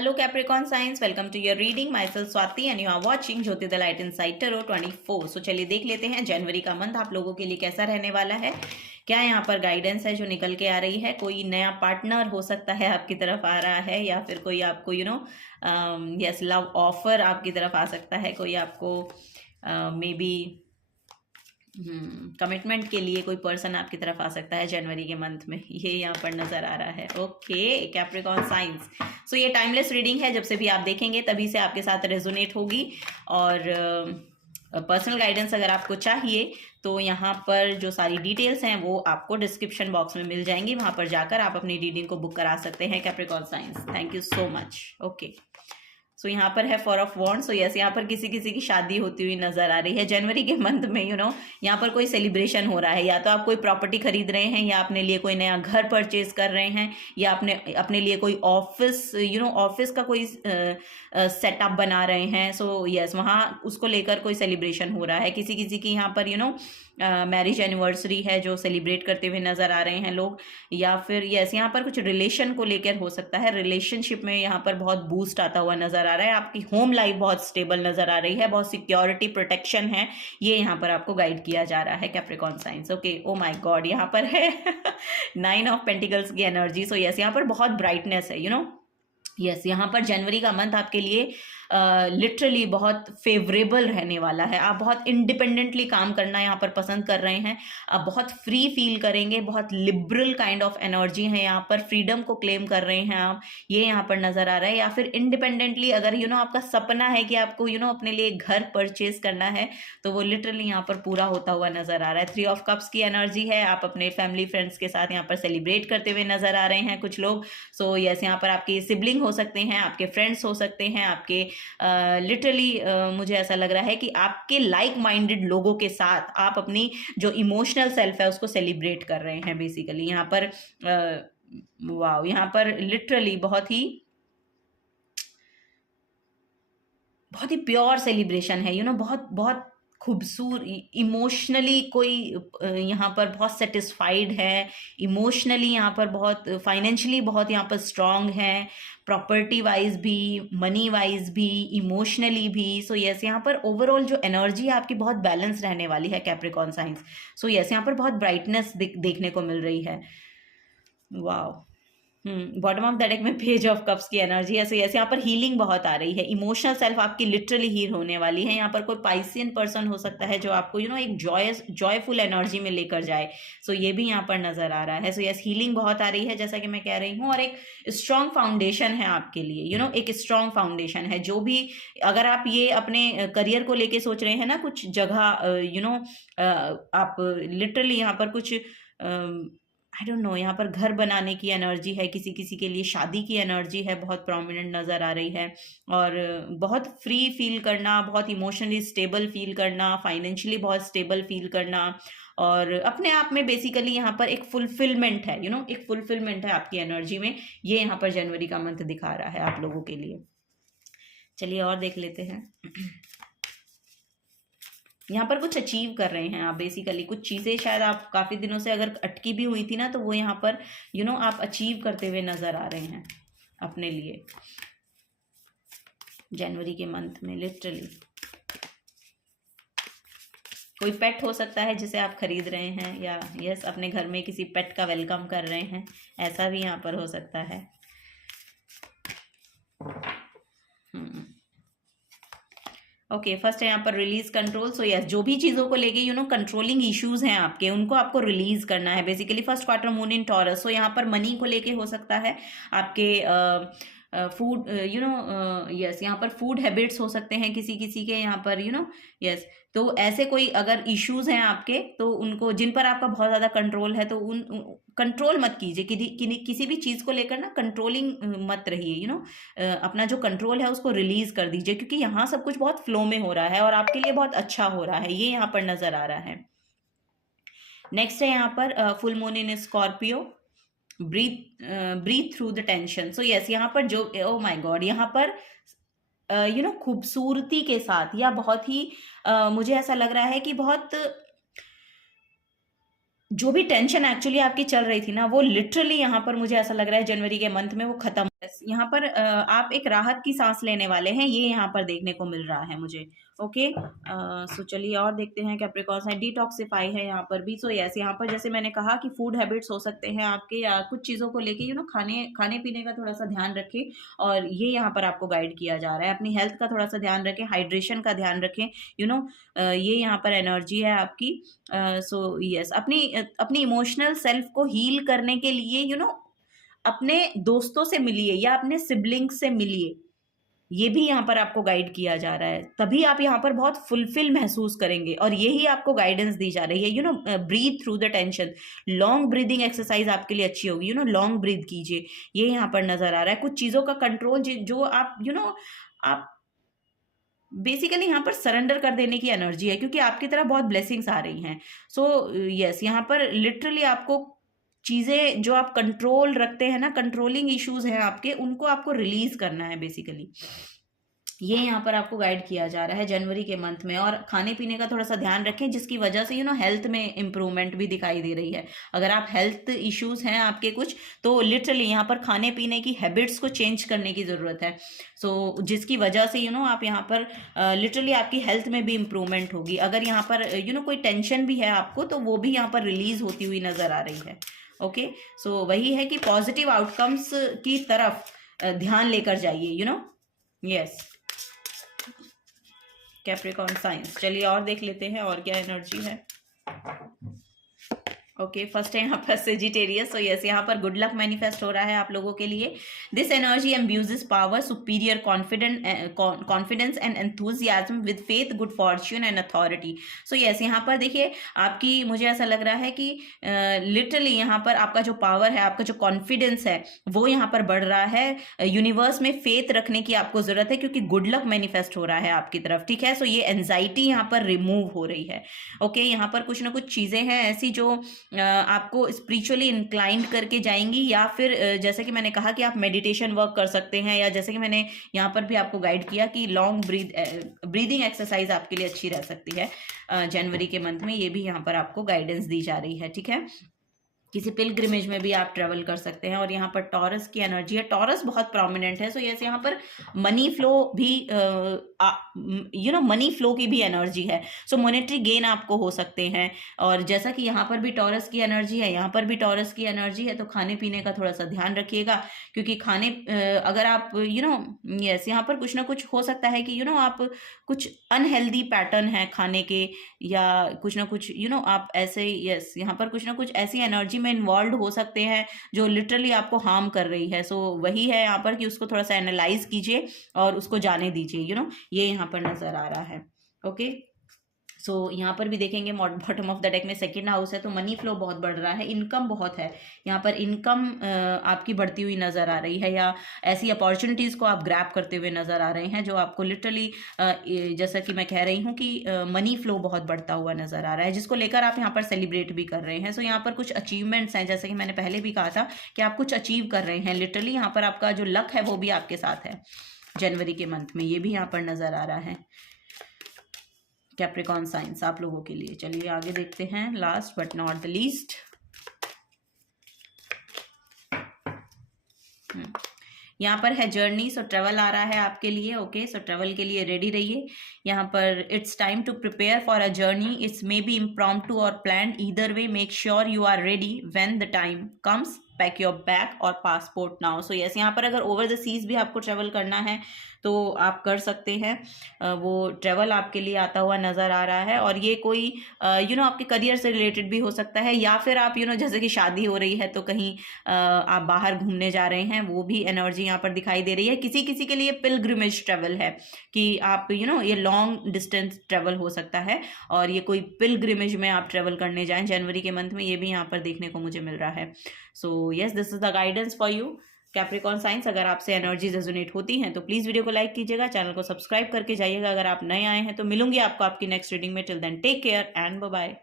Hello Capricorn signs, welcome to your reading. Myself Swati and you are watching Jyoti the Light Inside Tarot 24. So चलिए देख लेते हैं जनवरी का month आप लोगों के लिए कैसा रहने वाला है। क्या यहाँ पर गाइडेंस है जो निकल के आ रही है। कोई नया पार्टनर हो सकता है आपकी तरफ आ रहा है, या फिर कोई आपको यस लव ऑफर आपकी तरफ आ सकता है। कोई आपको मे बी कमिटमेंट के लिए कोई पर्सन आपकी तरफ आ सकता है जनवरी के मंथ में, ये यहाँ पर नजर आ रहा है। ओके कैप्रिकॉर्न साइंस, सो ये टाइमलेस रीडिंग है, जब से भी आप देखेंगे तभी से आपके साथ रेजोनेट होगी। और पर्सनल गाइडेंस अगर आपको चाहिए तो यहाँ पर जो सारी डिटेल्स हैं वो आपको डिस्क्रिप्शन बॉक्स में मिल जाएंगी, वहां पर जाकर आप अपनी रीडिंग को बुक करा सकते हैं Capricorn science. Thank you so much. Okay so यहाँ पर है 4 ऑफ वॉन्ड्स। सो यस, यहाँ पर किसी किसी की शादी होती हुई नजर आ रही है जनवरी के मंथ में। यहाँ पर कोई सेलिब्रेशन हो रहा है, या तो आप कोई प्रॉपर्टी खरीद रहे हैं, या अपने लिए कोई नया घर परचेज कर रहे हैं, या अपने लिए कोई ऑफिस ऑफिस का कोई सेटअप बना रहे हैं। सो यस, वहाँ उसको लेकर कोई सेलिब्रेशन हो रहा है। किसी किसी की यहाँ पर मैरिज एनिवर्सरी है जो सेलिब्रेट करते हुए नजर आ रहे हैं लोग, या फिर यस यहाँ पर कुछ रिलेशन को लेकर हो सकता है। रिलेशनशिप में यहाँ पर बहुत बूस्ट आता हुआ नजर आ रहा है। आपकी होम लाइफ बहुत स्टेबल नजर आ रही है, बहुत सिक्योरिटी प्रोटेक्शन है, ये यहाँ पर आपको गाइड किया जा रहा है Capricorn science. Okay, oh my God, यहाँ पर है 9 ऑफ पेंटिकल्स की एनर्जी। सो यस, यहाँ पर बहुत ब्राइटनेस है। यस, यहाँ पर जनवरी का मंथ आपके लिए लिटरली बहुत फेवरेबल रहने वाला है। आप बहुत इंडिपेंडेंटली काम करना यहाँ पर पसंद कर रहे हैं, आप बहुत फ्री फील करेंगे, बहुत लिबरल काइंड ऑफ एनर्जी है यहाँ पर। फ्रीडम को क्लेम कर रहे हैं आप, ये यहाँ पर नजर आ रहा है। या फिर इंडिपेंडेंटली अगर आपका सपना है कि आपको अपने लिए घर परचेज करना है, तो वो लिटरली यहाँ पर पूरा होता हुआ नजर आ रहा है। 3 ऑफ कप्स की एनर्जी है। आप अपने फैमिली फ्रेंड्स के साथ यहाँ पर सेलिब्रेट करते हुए नजर आ रहे हैं कुछ लोग। सो यस, यहाँ पर आपके सिबलिंग हो सकते हैं, आपके फ्रेंड्स हो सकते हैं, आपके लिटरली मुझे ऐसा लग रहा है कि आपके लाइक माइंडेड लोगों के साथ आप अपनी जो इमोशनल सेल्फ है उसको सेलिब्रेट कर रहे हैं बेसिकली। यहाँ पर वाओ, यहाँ पर लिटरली बहुत ही प्योर सेलिब्रेशन है। बहुत बहुत खूबसूरत, इमोशनली कोई यहाँ पर बहुत सेटिस्फाइड है, इमोशनली यहाँ पर बहुत, फाइनेंशियली बहुत यहाँ पर स्ट्रांग है, प्रॉपर्टी वाइज भी, मनी वाइज भी, इमोशनली भी। सो यस, यहाँ पर ओवरऑल जो एनर्जी है आपकी बहुत बैलेंस रहने वाली है कैप्रिकॉर्न साइंस। सो यस, यहाँ पर बहुत ब्राइटनेस देखने को मिल रही है। Wow, bottom of the deck में पेज ऑफ कप्स की एनर्जी है। सो यस, यहाँ पर हीलिंग बहुत आ रही है, इमोशनल सेल्फ आपकी लिटरली हील होने वाली है। यहाँ पर कोई पाइसियन पर्सन हो सकता है जो आपको एक जॉयफुल एनर्जी में लेकर जाए। सो ये भी यहाँ पर नजर आ रहा है। सो यस, हीलिंग बहुत आ रही है जैसा कि मैं कह रही हूँ, और एक स्ट्रॉन्ग फाउंडेशन है आपके लिए। एक स्ट्रॉन्ग फाउंडेशन है। जो भी अगर आप ये अपने करियर को लेके सोच रहे हैं ना, कुछ जगह आप लिटरली यहाँ पर कुछ आई डोंट नो, यहाँ पर घर बनाने की एनर्जी है, किसी किसी के लिए शादी की एनर्जी है, बहुत प्रोमिनेंट नज़र आ रही है। और बहुत फ्री फील करना, बहुत इमोशनली स्टेबल फील करना, फाइनेंशियली बहुत स्टेबल फील करना, और अपने आप में बेसिकली यहाँ पर एक फुलफिलमेंट है। एक फुलफिलमेंट है आपकी एनर्जी में। ये यहाँ पर जनवरी का मंथ दिखा रहा है आप लोगों के लिए। चलिए और देख लेते हैं। यहाँ पर कुछ अचीव कर रहे हैं आप बेसिकली, कुछ चीज़ें शायद आप काफ़ी दिनों से अगर अटकी भी हुई थी ना, तो वो यहाँ पर आप अचीव करते हुए नज़र आ रहे हैं अपने लिए जनवरी के मंथ में। लिटरली कोई पेट हो सकता है जिसे आप खरीद रहे हैं, या यस अपने घर में किसी पेट का वेलकम कर रहे हैं, ऐसा भी यहाँ पर हो सकता है। ओके, फर्स्ट है यहाँ पर रिलीज कंट्रोल। सो यस, जो भी चीज़ों को लेके कंट्रोलिंग इश्यूज हैं आपके, उनको आपको रिलीज करना है basically. First quarter moon in Taurus. So यहाँ पर मनी को लेके हो सकता है, आपके फूड यस यहाँ पर फूड हैबिट्स हो सकते हैं किसी किसी के यहाँ पर यस। तो ऐसे कोई अगर इश्यूज हैं आपके, तो उनको, जिन पर आपका बहुत ज़्यादा कंट्रोल है, तो उन कंट्रोल मत कीजिए किसी भी चीज़ को लेकर ना, कंट्रोलिंग मत रहिए। अपना जो कंट्रोल है उसको रिलीज कर दीजिए, क्योंकि यहाँ सब कुछ बहुत फ्लो में हो रहा है और आपके लिए बहुत अच्छा हो रहा है, ये यहाँ पर नज़र आ रहा है। नेक्स्ट है यहाँ पर full moon in Scorpio. Breathe through the tension. So yes, यहाँ पर जो, ओ माय गॉड, यहाँ पर खूबसूरती के साथ, या बहुत ही मुझे ऐसा लग रहा है कि बहुत जो भी टेंशन एक्चुअली आपकी चल रही थी ना, वो लिटरली यहाँ पर मुझे ऐसा लग रहा है जनवरी के मंथ में वो खत्म। यहाँ पर आप एक राहत की सांस लेने वाले हैं, ये यहाँ पर देखने को मिल रहा है मुझे। ओके, सो चलिए और देखते हैं कैप्रिकॉर्न साइन। डिटॉक्सिफाई है यहाँ पर भी। सो यस, यहाँ पर जैसे मैंने कहा कि फूड हैबिट्स हो सकते हैं आपके, या कुछ चीज़ों को लेके खाने पीने का थोड़ा सा ध्यान रखें, और ये यहाँ पर आपको गाइड किया जा रहा है। अपनी हेल्थ का थोड़ा सा ध्यान रखें, हाइड्रेशन का ध्यान रखें, ये यहाँ पर एनर्जी है आपकी। सो यस, अपनी इमोशनल सेल्फ को हील करने के लिए अपने दोस्तों से मिलिए या अपने सिबलिंग्स से मिलिए, ये भी यहाँ पर आपको गाइड किया जा रहा है। तभी आप यहाँ पर बहुत फुलफिल महसूस करेंगे, और यही आपको गाइडेंस दी जा रही है। Breathe through the tension, long breathing exercise आपके लिए अच्छी होगी। लॉन्ग ब्रीथ कीजिए, ये यहाँ पर नजर आ रहा है। कुछ चीज़ों का कंट्रोल जो आप आप बेसिकली यहाँ पर सरेंडर कर देने की एनर्जी है, क्योंकि आपकी तरफ बहुत ब्लेसिंग्स आ रही हैं। सो यस, यहाँ पर लिटरली आपको चीज़ें जो आप कंट्रोल रखते हैं ना, कंट्रोलिंग इश्यूज हैं आपके, उनको आपको रिलीज करना है बेसिकली। ये यहाँ पर आपको गाइड किया जा रहा है जनवरी के मंथ में। और खाने पीने का थोड़ा सा ध्यान रखें, जिसकी वजह से हेल्थ में इम्प्रूवमेंट भी दिखाई दे रही है। अगर आप हेल्थ इश्यूज हैं आपके कुछ, तो लिटरली यहाँ पर खाने पीने की हैबिट्स को चेंज करने की ज़रूरत है। सो जिसकी वजह से आप यहाँ पर लिटरली आपकी हेल्थ में भी इम्प्रूवमेंट होगी। अगर यहाँ पर कोई टेंशन भी है आपको, तो वो भी यहाँ पर रिलीज होती हुई नज़र आ रही है। ओके, सो वही है कि पॉजिटिव आउटकम्स की तरफ ध्यान लेकर जाइए। Yes, Capricorn science. चलिए और देख लेते हैं और क्या एनर्जी है। ओके, फर्स्ट है यहाँ पर सेजिटेरियस। सो यस, यहाँ पर गुड लक मैनिफेस्ट हो रहा है आप लोगों के लिए। This energy imbues power, superior confidence and enthusiasm with faith, good fortune and authority. So yes, यहाँ पर देखिए आपकी, मुझे ऐसा लग रहा है कि लिटरली यहाँ पर आपका जो पावर है, आपका जो कॉन्फिडेंस है, वो यहाँ पर बढ़ रहा है। यूनिवर्स में फेथ रखने की आपको जरूरत है, क्योंकि गुड लक मैनिफेस्ट हो रहा है आपकी तरफ। ठीक है, सो ये एंजाइटी यहाँ पर रिमूव हो रही है। ओके, यहाँ पर कुछ ना कुछ चीज़ें हैं ऐसी जो आपको स्पिरिचुअली इंक्लाइंड करके जाएंगी, या फिर जैसे कि मैंने कहा कि आप मेडिटेशन वर्क कर सकते हैं, या जैसे कि मैंने यहाँ पर भी आपको गाइड किया कि लॉन्ग ब्रीदिंग एक्सरसाइज आपके लिए अच्छी रह सकती है जनवरी के मंथ में। ये भी यहाँ पर आपको गाइडेंस दी जा रही है। ठीक है, किसी पिलग्रिमेज में भी आप ट्रेवल कर सकते हैं। और यहाँ पर टॉरस की एनर्जी है, टॉरस बहुत प्रोमिनेंट है। सो यस, यहाँ पर मनी फ्लो भी मनी फ्लो की भी एनर्जी है। सो मॉनेटरी गेन आपको हो सकते हैं। और जैसा कि यहाँ पर भी टॉरस की एनर्जी है, यहाँ पर भी टॉरस की एनर्जी है, तो खाने पीने का थोड़ा सा ध्यान रखिएगा, क्योंकि अगर आप यस, यहाँ पर कुछ ना कुछ हो सकता है कि आप कुछ अनहेल्दी पैटर्न है खाने के, या कुछ ना कुछ आप ऐसे, यस, यहाँ पर कुछ ना कुछ ऐसी एनर्जी में इन्वॉल्व हो सकते हैं जो लिटरली आपको हार्म कर रही है। सो वही है यहाँ पर कि उसको थोड़ा सा एनालाइज कीजिए और उसको जाने दीजिए। ये यहाँ पर नजर आ रहा है। ओके, सो यहाँ पर भी देखेंगे बॉटम ऑफ द डेक में सेकंड हाउस है, तो मनी फ्लो बहुत बढ़ रहा है, इनकम बहुत है। यहाँ पर इनकम आपकी बढ़ती हुई नज़र आ रही है, या ऐसी अपॉर्चुनिटीज़ को आप ग्रैब करते हुए नज़र आ रहे हैं जो आपको लिटरली जैसा कि मैं कह रही हूँ कि मनी फ्लो बहुत बढ़ता हुआ नज़र आ रहा है, जिसको लेकर आप यहाँ पर सेलिब्रेट भी कर रहे हैं। सो यहाँ पर कुछ अचीवमेंट्स हैं, जैसे कि मैंने पहले भी कहा था कि आप कुछ अचीव कर रहे हैं। लिटरली यहाँ पर आपका जो लक है वो भी आपके साथ है जनवरी के मंथ में, ये भी यहाँ पर नज़र आ रहा है कैप्रिकॉर्न साइंस आप लोगों के लिए। चलिए आगे देखते हैं, last but not the least. यहाँ पर है जर्नी, सो ट्रेवल आ रहा है आपके लिए। ओके, सो ट्रेवल के लिए रेडी रहिए। यहाँ पर it's time to prepare for a journey, it's may be impromptu और planned, either way make sure you are ready when the time comes, pack your bag और पासपोर्ट नाउ। सो यस, यहाँ पर अगर over the seize भी आपको travel करना है तो आप कर सकते हैं। वो ट्रेवल आपके लिए आता हुआ नज़र आ रहा है, और ये कोई आपके करियर से रिलेटेड भी हो सकता है, या फिर आप जैसे कि शादी हो रही है तो कहीं आप बाहर घूमने जा रहे हैं, वो भी एनर्जी यहाँ पर दिखाई दे रही है। किसी किसी के लिए पिलग्रिमेज ट्रेवल है कि आप ये लॉन्ग डिस्टेंस ट्रेवल हो सकता है, और ये कोई पिलग्रिमेज में आप ट्रेवल करने जाएं जनवरी के मंथ में, ये भी यहाँ पर देखने को मुझे मिल रहा है। So yes, this is the guidance for you Capricorn science. अगर आपसे एनर्जीज रेजोनेट होती हैं तो प्लीज़ वीडियो को लाइक कीजिएगा, चैनल को सब्सक्राइब करके जाइएगा अगर आप नए आए हैं। तो मिलूंगी आपको आपकी नेक्स्ट रीडिंग में। Till then take care and bye bye.